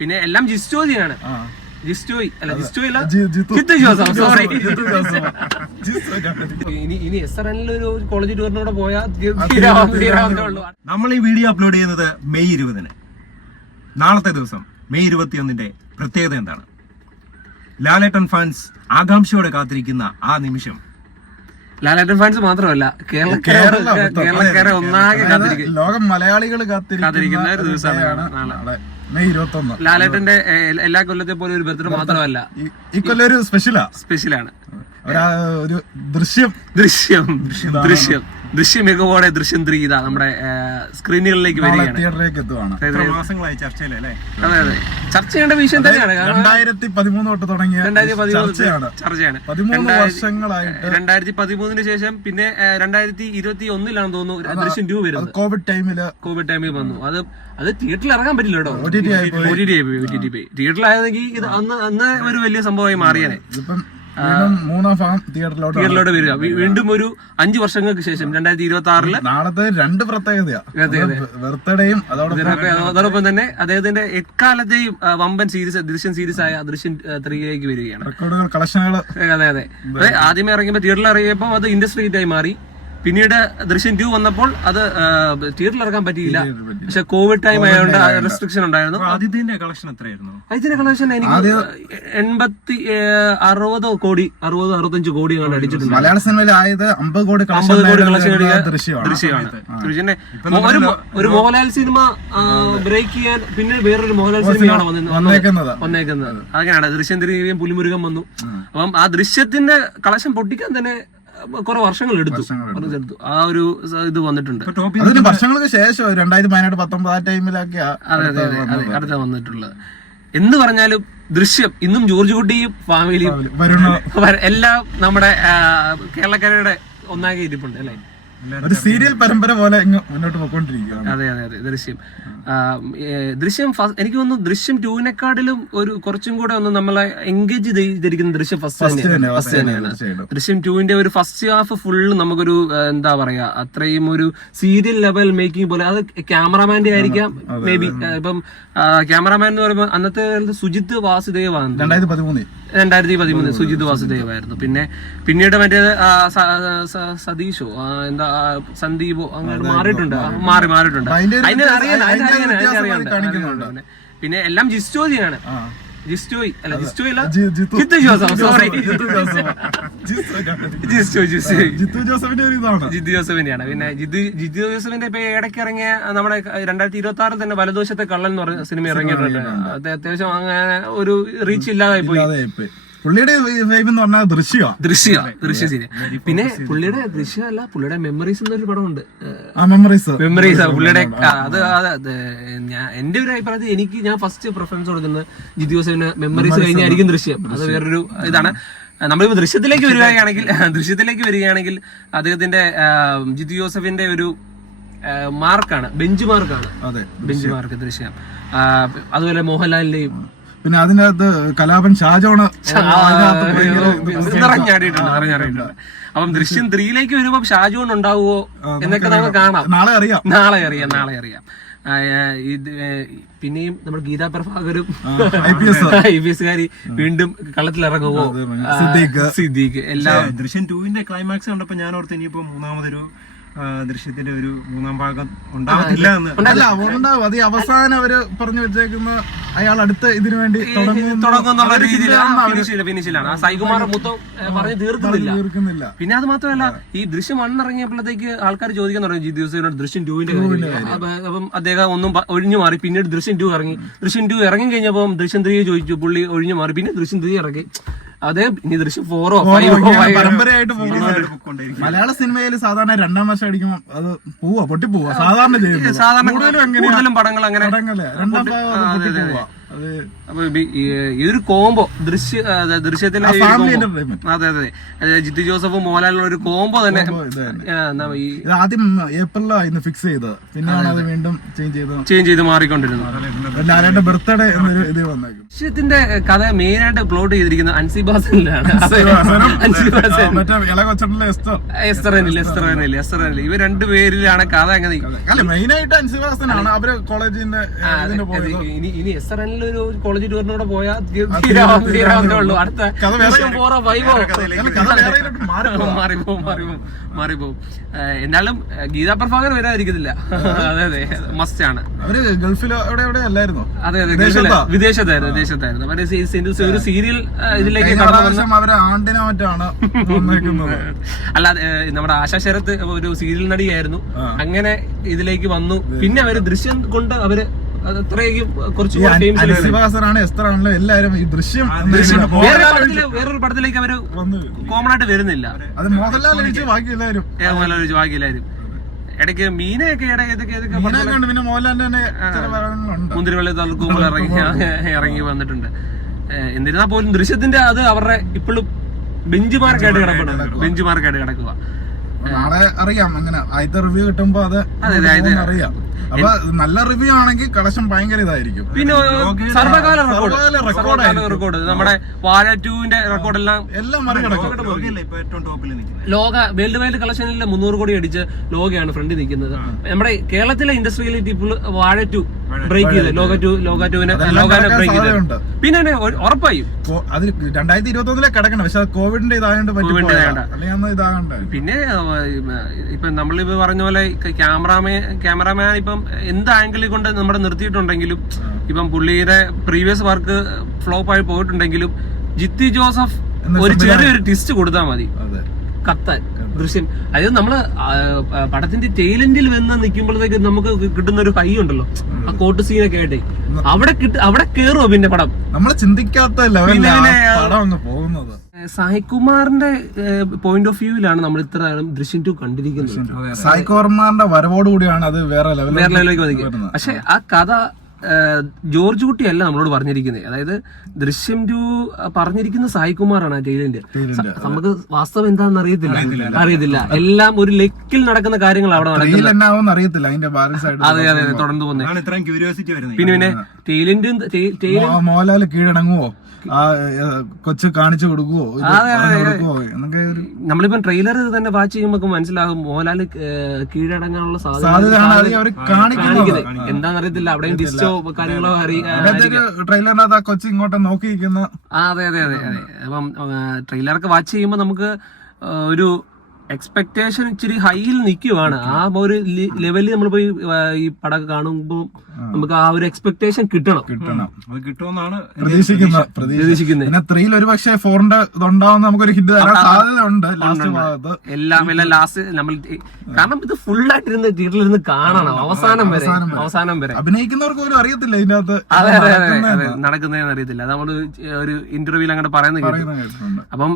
പിന്നെ എല്ലാം ജിസ്റ്റോജിയാണ്. ജിസ്റ്റോയി അല്ല, ജിസ്റ്റോയില്ല, ജിത്തു ജോസഫ്. സോറി. ഇനി SRN ഒരു കോളേജ് ടൂറിനോടെ പോയാൽ നമ്മൾ ഈ വീഡിയോ അപ്ലോഡ് ചെയ്യുന്നത് മെയ് 20. നാളത്തെ ദിവസം മെയ് 21 പ്രത്യേകത എന്താണ്? ലാലേട്ടൻ ഫാൻസ് ആകാംക്ഷയോടെ കാത്തിരിക്കുന്ന ആ നിമിഷം. ലാലേട്ടൻ ഫാൻസ് മാത്രമല്ല, കേരളക്കാരെ ഒന്നാകെ ലോകം മലയാളികൾ കാത്തിരിക്കുന്ന ഒരു ദിവസമാണ് നാളെ മെയ് 21. ലാലേട്ടന്റെ എല്ലാ കൊല്ലത്തെ പോലെ ഒരു ബർത്ത്ഡേ മാത്രമല്ല, ഈ കൊല്ലം ഒരു സ്പെഷ്യലാണ്. ഒരു ദൃശ്യം മികവോടെ ദൃശ്യം 3 ഇതാ നമ്മുടെ സ്ക്രീനുകളിലേക്ക് വരികയാണ്. തിയേറ്ററിലേക്ക് എത്തുവാണ്. അതെ, ചർച്ച ചെയ്യേണ്ട വിഷയം തന്നെയാണ്. 2013 തൊട്ട് തുടങ്ങിയ 2013 ചർച്ചയാണ്. 13 വർഷങ്ങളായിട്ട് 2013 ശേഷം പിന്നെ 2021 തോന്നുന്നു ദൃശ്യം 2 വരുന്നത്. കോവിഡ് ടൈമിൽ വന്നു. അത് തിയേറ്ററിൽ ഇറങ്ങാൻ പറ്റില്ല കേട്ടോ. OTT പോയി. തിയേറ്ററിലായതെങ്കിൽ ഇത് അന്ന് ഒരു വലിയ സംഭവമായി മാറിയാനെ. മൂന്നാം ഭാഗം തിയേറ്ററിലോട്ട് വരിക. വീണ്ടും ഒരു 5 വർഷങ്ങൾക്ക് ശേഷം 2026 നാളത്തെ 2 പ്രത്യേകതയാണ്. ബർത്ത്ഡേയും അതോടൊപ്പം തന്നെ അദ്ദേഹത്തിന്റെ എക്കാലത്തെയും വമ്പൻ ദൃശ്യം സീരീസ് ആയ ദൃശ്യം 3 വരികയാണ്. റെക്കോർഡുകൾ, കളക്ഷനുകൾ. അതെ. ആദ്യമേ ഇറങ്ങിയപ്പോൾ തിയേറ്ററിൽ ഇറങ്ങിയപ്പോൾ അത് ഇൻഡസ്ട്രി ഹിറ്റായി മാറി. പിന്നീട് ദൃശ്യം 2 വന്നപ്പോൾ അത് തിയേറ്ററിൽ ഇറക്കാൻ പറ്റിയില്ല. പക്ഷെ കോവിഡ് ടൈം ആയതുകൊണ്ട് റെസ്ട്രിക്ഷൻ ഉണ്ടായിരുന്നു. അതിന്റെ കളക്ഷൻ എത്രയായിരുന്നു? അതിന്റെ കളക്ഷൻ എനിക്ക് 60 കോടി 65 കോടി അടിച്ചിട്ടുണ്ട്. മലയാള സിനിമയിൽ ആയത് 50 കോടി കളക്ഷൻ ദൃശ്യമാണ്. ഒരു മോഹൻലാൽ സിനിമ ബ്രേക്ക് ചെയ്യാൻ പിന്നെ വേറൊരു മോഹൻലാൽ സിനിമയാണ് വന്നേക്കുന്നത്. അങ്ങനെയാണ് ദൃശ്യം 3 പുലിമുരുകൻ വന്നു. അപ്പം ആ ദൃശ്യത്തിന്റെ കളക്ഷൻ പൊട്ടിക്കാൻ തന്നെ കുറെ വർഷങ്ങൾ എടുത്തു. ആ ഒരു ഇത് വന്നിട്ടുണ്ട്. അതിന് വർഷങ്ങൾക്ക് ശേഷം 2018-19 ആ ടൈമിലൊക്കെ അടുത്ത വന്നിട്ടുള്ളത്. എന്ന് പറഞ്ഞാലും ദൃശ്യം ഇന്നും ജോർജ് കുട്ടിയും ഫാമിലിയും എല്ലാം നമ്മുടെ കേരളക്കരയുടെ ഒന്നാകെ ഇരിപ്പുണ്ട് അല്ലെ. ഒരു സീരിയൽ പരമ്പര പോലെ മുന്നോട്ട് പോയിക്കൊണ്ടിരിക്കുകയാണ്. അതെ. ദൃശ്യം എനിക്ക് തോന്നുന്നു ദൃശ്യം 2-നെക്കാട്ടിലും ഒരു കുറച്ചും കൂടെ ഒന്ന് നമ്മളെ എൻഗേജ് ചെയ്തിരിക്കുന്ന ദൃശ്യം ഫസ്റ്റ് തന്നെയാണ്. ദൃശ്യം 2 ഒരു ഫസ്റ്റ് ഹാഫ് ഫുള്ള് നമുക്കൊരു എന്താ പറയാ, അത്രയും ഒരു സീരിയൽ ലെവൽ മേക്കിംഗ് പോലെ. അത് ക്യാമറാമാന്റെ ആയിരിക്കാം മേ ബി. ഇപ്പം ക്യാമറാമാൻ എന്ന് പറയുമ്പോൾ അന്നത്തെ സുജിത് വാസുദേവാണ്. 2013 സുജിത് വാസുദേവായിരുന്നു. പിന്നീട് മറ്റേത് സതീഷോ എന്താ സന്ദീപോ അങ്ങനെ മാറിയിട്ടുണ്ട്. പിന്നെ എല്ലാം ജിസ്റ്റോജിയാണ്. ജിത്തു ജോസഫിന്റെയാണ്. പിന്നെ ജിത്തു ജോസഫിന്റെ ഇപ്പൊ ഇടയ്ക്ക് ഇറങ്ങിയ നമ്മുടെ 2026 തന്നെ വലദോഷത്തെ കള്ളൻ എന്ന് പറഞ്ഞ സിനിമ ഇറങ്ങിയിട്ടുണ്ട്. അത്യാവശ്യം അങ്ങനെ ഒരു റീച്ച് ഇല്ലാതായി പോയി. പുള്ളിയുടെ ദൃശ്യ പിന്നെ പുള്ളിയുടെ ദൃശ്യമല്ല, പുള്ളിയുടെ മെമ്മറീസ് എന്നൊരു പടമുണ്ട്. മെമ്മറീസ് പുള്ളിയുടെ അത് എന്റെ ഒരു അഭിപ്രായത്തിൽ ഞാൻ ഫസ്റ്റ് പ്രിഫറൻസ് കൊടുക്കുന്നത് ജിത്തു ജോസഫിന് മെമ്മറീസ് കഴിഞ്ഞായിരിക്കും ദൃശ്യം. അത് വേറൊരു ഇതാണ്. നമ്മളിപ്പോ ദൃശ്യത്തിലേക്ക് വരികയാണെങ്കിൽ അദ്ദേഹത്തിന്റെ ജിത്തു ജോസഫിന്റെ ഒരു മാർക്കാണ്, ബെഞ്ച് മാർക്ക് ദൃശ്യം. അതുപോലെ മോഹൻലാലിന്റെയും പിന്നെ അതിനകത്ത് കലാപൻ ഷാജോണ് നിറഞ്ഞാടിയിട്ടുണ്ട്. അപ്പം ദൃശ്യം 3 വരുമ്പോ ഷാജോൺ ഉണ്ടാവുമോ എന്നൊക്കെ നമുക്ക് കാണാം. നാളെ അറിയാം. പിന്നെയും നമ്മുടെ ഗീതാ പ്രഭാകരും IPS കാരി വീണ്ടും കളത്തിലിറങ്ങുമോ, സിദ്ദീഖ് എല്ലാം. ദൃശ്യം 2 ക്ലൈമാക്സ് കണ്ടപ്പോ ഞാൻ ഓർത്ത് ഇനിയിപ്പോ മൂന്നാമതൊരു ദൃശ്യത്തിന്റെ ഒരു 3-ാം ഭാഗം ഉണ്ടാവത്തില്ല എന്ന്. ഉണ്ടാവും. അത് അവസാനം അവര് പറഞ്ഞു വെച്ചേക്കുന്ന അയാൾ അടുത്ത ഇതിനു വേണ്ടി തുടങ്ങുന്നുള്ള രീതിയിലാണ് ഫിനിഷിലാണ്. സൈകുമാർ മൊത്തം പറഞ്ഞ് തീർക്കുന്നില്ല. പിന്നെ അത് മാത്രമല്ല, ഈ ദൃശ്യം 1 ഇറങ്ങിയപ്പോഴത്തേക്ക് ആൾക്കാർ ചോദിക്കാൻ തുടങ്ങി ജിത്തു ജോസഫിനോട് ദൃശ്യം 2-ന്റെ കാര്യം. അപ്പം അദ്ദേഹം ഒന്നും ഒഴിഞ്ഞു മാറി. പിന്നീട് ദൃശ്യം 2 ഇറങ്ങി. ദൃശ്യം 2 ഇറങ്ങി കഴിഞ്ഞപ്പോ ദൃശ്യം 3 ചോദിച്ചു, പുള്ളി ഒഴിഞ്ഞു മാറി. പിന്നെ ദൃശ്യം 3 ഇറങ്ങി. അതെ, ഇനി ദൃശ്യം 4 പരമ്പരയായിട്ട് മലയാള സിനിമയിൽ സാധാരണ 2-ാം വർഷം അടിക്കുമ്പോൾ അത് പൊട്ടിപ്പോവാ സാധാരണ കൂടുതലും പടങ്ങൾ അങ്ങനെ. 2-ാം ഭാഗം അപ്പൊ ഇതൊരു കോംബോ ദൃശ്യത്തിലെ ജിത്തു ജോസഫും മോഹൻലാലും ഒരു കോംബോ തന്നെ. ആദ്യം ഏപ്രിലാണ് ഫിക്സ് ചെയ്തത്, പിന്നെയാണ് അത് വീണ്ടും ചേഞ്ച് ചെയ്ത് മാറിക്കൊണ്ടിരുന്നു. ലാലേട്ടന്റെ ബർത്ത്ഡേ എന്നൊരു ഇത് വന്നേക്കും. ദൃശ്യത്തിന്റെ കഥ മെയിൻ ആയിട്ട് പ്ലോട്ട് ചെയ്തിരിക്കുന്നത് അൻസിബാസിലാണ്. എസ്തറനിൽ ഇവർ 2 പേരിലാണ് കഥ. അങ്ങനെ മെയിൻ ആയിട്ട് അൻസിബാസനാണ്. അവര് കോളേജിന്റെ ഇനി എസ്തറനിൽ ഒരു കോളേജ് ടൂറിനൂടെ പോയാൽ തീരാവുന്നേ ഉള്ളൂ. അടുത്ത മാറിപ്പോവും. എന്നാലും ഗീതാ പ്രഭാകർ വരാതിരിക്കുന്നില്ല. അതെ അതെ, മസ്റ്റ് ആണ്. അവര് ഗൾഫിലോ എവിടെ അല്ലായിരുന്നു? അതെ അതെ, വിദേശത്തായിരുന്നു. അവര് ഒരു സീരിയൽ ഇതിലേക്ക് അവര് ആണ്ടിനെ മറ്റാണ് വന്നേക്കുന്നത്. അല്ലാതെ നമ്മുടെ ആശാ ശരത്ത് ഒരു സീരിയൽ നടിയായിരുന്നു, അങ്ങനെ ഇതിലേക്ക് വന്നു. പിന്നെ അവര് ദൃശ്യം കൊണ്ട് അവര് അത്രയും കുറച്ച് എല്ലാരും ഈ ദൃശ്യം വേറൊരു പടത്തിലേക്ക് അവര് കോമൺ ആയിട്ട് വരുന്നില്ല. അത് മോഹൻലാൽ ഒഴിച്ച് ബാക്കി എല്ലാവരും. ഇടയ്ക്ക് മീനയൊക്കെ പിന്നെ മോഹൻലാലിന്റെ തന്നെ മുന്തിരിവള്ളി തലക്കുമ്പോൾ ഇറങ്ങി വന്നിട്ടുണ്ട്. എന്നിരുന്നാൽ പോലും ദൃശ്യത്തിന്റെ അത് അവരുടെ ഇപ്പോഴും ബെഞ്ച് മാർക്കായിട്ട് കിടക്കുക. നാളെ അറിയാം എങ്ങനെ ആദ്യത്തെ റിവ്യൂ കിട്ടുമ്പോ അത് അറിയാം. അപ്പൊ നല്ല റിവ്യൂ ആണെങ്കിൽ കളക്ഷൻ ഭയങ്കര ഇതായിരിക്കും. പിന്നെ സർവകാല റെക്കോർഡ് നമ്മുടെ വാഴ 2ന്റെ റെക്കോർഡെല്ലാം മറികടക്കും. ലോക വേൾഡ് വൈഡ് കളക്ഷനിൽ 300 കോടി അടിച്ച് ലോകയാണ് ഫ്രണ്ടിൽ നിൽക്കുന്നത്. നമ്മുടെ കേരളത്തിലെ ഇൻഡസ്ട്രിയിലേക്ക് ഇപ്പോൾ വാഴ 2 ബ്രേക്ക് ചെയ്ത് ലോക 2 ബ്രേക്ക് ചെയ്ത് പിന്നെ ഉറപ്പായും അത് 2021 കിടക്കണം. പക്ഷെ കോവിഡിന്റെ ഇതായോണ്ട് പിന്നെ ഇപ്പൊ നമ്മളിപ്പോ പറഞ്ഞ പോലെ ക്യാമറാമാൻ ഇപ്പം എന്ത് ആംഗിളിൽ കൊണ്ട് നമ്മുടെ നിർത്തിയിട്ടുണ്ടെങ്കിലും, ഇപ്പം പുള്ളിയുടെ പ്രീവിയസ് വർക്ക് ഫ്ലോപ്പ് ആയി പോയിട്ടുണ്ടെങ്കിലും ജിത്തി ജോസഫ് ഒരു ചെറിയൊരു ട്വിസ്റ്റ് കൊടുത്താൽ മതി കത്താൻ ദൃശ്യം. അതായത് നമ്മള് പടത്തിന്റെ ടൈലന്റിൽ വന്ന് നിൽക്കുമ്പോഴത്തേക്ക് നമുക്ക് കിട്ടുന്ന ഒരു ഹൈ ഉണ്ടല്ലോ, ആ കോട്ട് സീനൊക്കെ ആയിട്ടേ അവിടെ കേറുമോ പിന്നെ പടം നമ്മള് ചിന്തിക്കാത്ത ലെവലിലാണ് പോകുന്നത്. സായികുമാറിന്റെ പോയിന്റ് ഓഫ് വ്യൂവിലാണ് നമ്മൾ ഇത്ര ദൃശ്യം 2 കണ്ടിരിക്കുന്നത്. സായികുമാറിന്റെ വരവോടുകൂടിയാണ് അത് വേറെ ലെവലിലേക്ക് വന്നിരിക്കുന്നത്. പക്ഷെ ആ കഥ ജോർജ് കുട്ടിയല്ല നമ്മളോട് പറഞ്ഞിരിക്കുന്നത്. അതായത് ദൃശ്യം 2 പറഞ്ഞിരിക്കുന്ന സായികുമാറാണ് ആ ടൈലന്റ്. നമുക്ക് വാസ്തവം എന്താണെന്ന് അറിയത്തില്ല. എല്ലാം ഒരു ലെക്കിൽ നടക്കുന്ന കാര്യങ്ങൾ അവിടെ നടക്കുന്നത്. അതെ അതെ അതെ, തുടർന്ന് പോകുന്നത്. പിന്നെ ടൈലന്റ് മോഹൻലാൽ കീഴടങ്ങുവോ, കൊച്ചു കാണിച്ചു കൊടുക്കുവോ, നമ്മളിപ്പം ട്രെയിലർ തന്നെ വാച്ച് ചെയ്യുമ്പോൾ മനസ്സിലാകും മോഹൻലാൽ കീഴടങ്ങാനുള്ള സാധ്യത കാണിക്കുന്നത്. എന്താണെന്നറിയത്തില്ല, അവിടെയും ഡിസ്റ്റോ കാര്യങ്ങളോ ട്രെയിലറിനകത്ത് കൊച്ചു ഇങ്ങോട്ട് നോക്കിയിരിക്കുന്ന. അതെ അതെ അതെ അതെ. അപ്പം ട്രെയിലറൊക്കെ വാച്ച് ചെയ്യുമ്പോൾ നമുക്ക് ഒരു എക്സ്പെക്ടേഷൻ ഇച്ചിരി ഹൈയിൽ നിൽക്കുവാണ്. ആ ഒരു ലെവലിൽ നമ്മൾ പോയി ഈ പടം കാണുമ്പോൾ നമുക്ക് ആ ഒരു എക്സ്പെക്ടേഷൻ കിട്ടണം. കിട്ടുമെന്നാണ് പ്രതീക്ഷിക്കുന്നത്. ത്രീയിൽ ഒരു പക്ഷേ 4ന്റെ ഇതുണ്ടാവുന്ന നമുക്കൊരു ഹിറ്റ് തരാൻ സാധ്യത ഉണ്ട് ലാസ്റ്റ് ഭാഗത്ത്. എല്ലാം ലാസ്റ്റ് നമ്മൾ കാരണം ഇത് ഫുൾ ആയിട്ടിരുന്ന് തിയേറ്ററിൽ ഇരുന്ന് കാണണം അവസാനം വരെ. അഭിനയിക്കുന്നവർക്ക് പോലും അറിയത്തില്ല ഇതിനകത്ത് നടക്കുന്നതെന്ന് അറിയത്തില്ല. അത് നമ്മള് ഒരു ഇന്റർവ്യൂവിൽ അങ്ങനെ പറയുന്നത് കേട്ടു. അപ്പം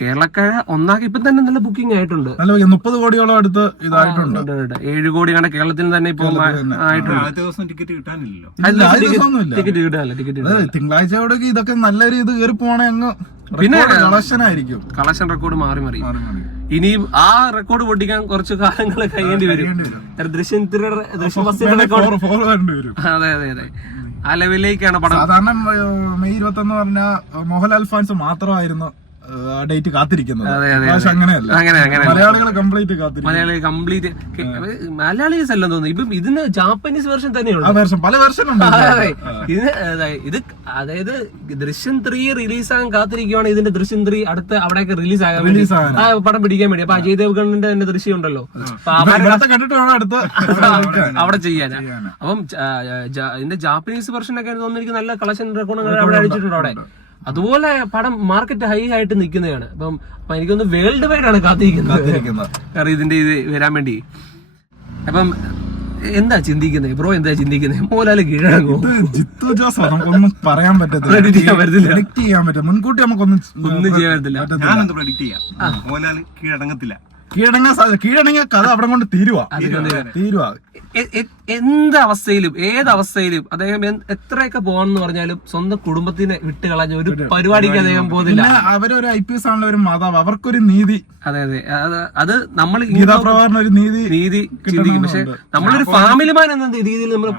കേരളക്കര ഒന്നാക്കി ഇപ്പൊ തന്നെ നല്ല ബുക്കിംഗ് ആയിട്ടുണ്ട്. 30 കോടിയോളം അടുത്ത് ഇതായിട്ടുണ്ട്. 7 കോടിയാണ് കേരളത്തിൽ തന്നെ ഇപ്പൊ ടിക്കറ്റ് കിട്ടാനില്ലല്ലോ. ടിക്കറ്റ് കിട്ടാനില്ല. തിങ്കളാഴ്ചയോടൊക്കെ ഇതൊക്കെ നല്ലൊരു ഇത് കയറി പോണേ അങ്ങ് പിന്നെ കളക്ഷൻ റെക്കോർഡ് മാറി ഇനിയും ആ റെക്കോർഡ് പൊട്ടിക്കാൻ കുറച്ച് കാലങ്ങൾ കഴിയേണ്ടി വരും. ദൃശ്യം അതെ അതെ അതെ, ആ ലെവലിലേക്കാണ് പടം. സാധാരണ മെയ് 21 പറഞ്ഞ മോഹൻലാൽ ഫാൻസ് മാത്രമായിരുന്നു ഡേറ്റ് കാത്തിരിക്കുന്നത്. അങ്ങനെയല്ല, മലയാളികളെ കംപ്ലീറ്റ് മലയാളീസ് അല്ലെന്ന് തോന്നുന്നു. ഇപ്പം ഇതിന് ജാപ്പനീസ് വെർഷൻ തന്നെയുണ്ട്, പല വെർഷൻ ഉണ്ട്. ഇത് അതായത് ദൃശ്യം 3 റിലീസാകാൻ കാത്തിരിക്കുവാണ്. ഇതിന്റെ ദൃശ്യം 3 അടുത്ത അവിടെയൊക്കെ റിലീസ് ആകാൻ ആ പടം പിടിക്കാൻ വേണ്ടി. അപ്പൊ അജയ് ദേവ്ഗണിന്റെ തന്നെ ദൃശ്യം ഉണ്ടല്ലോ, അവിടെ ചെയ്യാനാ. അപ്പം ഇതിന്റെ ജാപ്പനീസ് വെർഷൻ ഒക്കെ തോന്നുന്നു നല്ല കളക്ഷൻ റെക്കോർഡ് അവിടെ അടിച്ചിട്ടുണ്ട് അവിടെ. അതുപോലെ പടം മാർക്കറ്റ് ഹൈ ആയിട്ട് നിൽക്കുന്നതാണ്. അപ്പം എനിക്കൊന്ന് വേൾഡ് വൈഡ് ആണ് കാത്തിരിക്കുന്നത് കാരണം ഇതിന്റെ ഇത് വരാൻ വേണ്ടി. അപ്പം എന്താ ചിന്തിക്കുന്നത് ബ്രോ? എന്താ ചിന്തിക്കുന്നത്? മോഹൻലാൽ കീഴടങ്ങും? ജിത്തു ജോസ് നമുക്കൊന്നും പറയാൻ പറ്റത്തില്ല, പ്രഡിക്റ്റ് ചെയ്യാൻ പറ്റില്ല. മുൻകൂട്ടി നമുക്കൊന്നും ചെയ്യാൻ പറ്റില്ല. ഞാനെന്ത് പ്രഡിക്റ്റ് ചെയ്യാം? മോഹൻലാൽ കീഴടങ്ങത്തില്ല. കീഴടങ്ങിയ കഥ അവിടെ കൊണ്ട് തീരുവാ. എന്തവസ്ഥയിലും ഏതവസ്ഥയിലും അദ്ദേഹം എത്രയൊക്കെ പോകണമെന്ന് പറഞ്ഞാലും സ്വന്തം കുടുംബത്തിനെ വിട്ട് കളഞ്ഞ ഒരു പരിപാടിക്ക് അദ്ദേഹം പോകുന്നില്ല. അവരൊരു IPS ആണല്ലോ, ഒരു മാതാവ്, അവർക്കൊരു നീതി. അതെ അതെ, അത് നമ്മൾ ഒരു നീതി ചിന്തിക്കും. പക്ഷെ നമ്മളൊരു ഫാമിലി മാൻ എന്ന രീതിയിൽ നമ്മൾ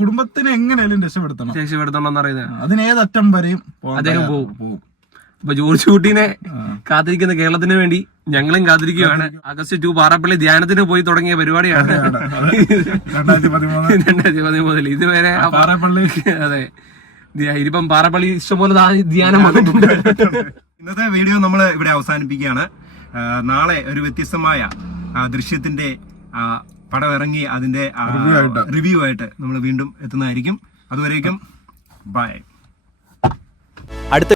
കുടുംബത്തിനെ എങ്ങനെയാലും രക്ഷപ്പെടുത്തണം എന്നറിയുന്നത്. അതിനേതറ്റം വരെയും അദ്ദേഹം പോകും. അപ്പൊ ജോർജ് കുട്ടീനെ കാത്തിരിക്കുന്ന കേരളത്തിന് വേണ്ടി ഞങ്ങളും കാത്തിരിക്കുകയാണ്. ആഗസ്റ്റ് 2 പാറപ്പള്ളി ധ്യാനത്തിന് പോയി തുടങ്ങിയ പരിപാടിയാണ് 2013 ഇതുവരെ. അതെ, ഇനിയിപ്പം പാറപ്പള്ളി ഇഷ്ടംപോലെ ധ്യാനം വന്നിട്ടുണ്ട്. ഇന്നത്തെ വീഡിയോ നമ്മൾ ഇവിടെ അവസാനിപ്പിക്കുകയാണ്. നാളെ ഒരു വ്യത്യസ്തമായ ദൃശ്യത്തിന്റെ പടം ഇറങ്ങി അതിന്റെ റിവ്യൂ ആയിട്ട് നമ്മൾ വീണ്ടും എത്തുന്നതായിരിക്കും. അതുവരേക്കും ബൈ. അടുത്ത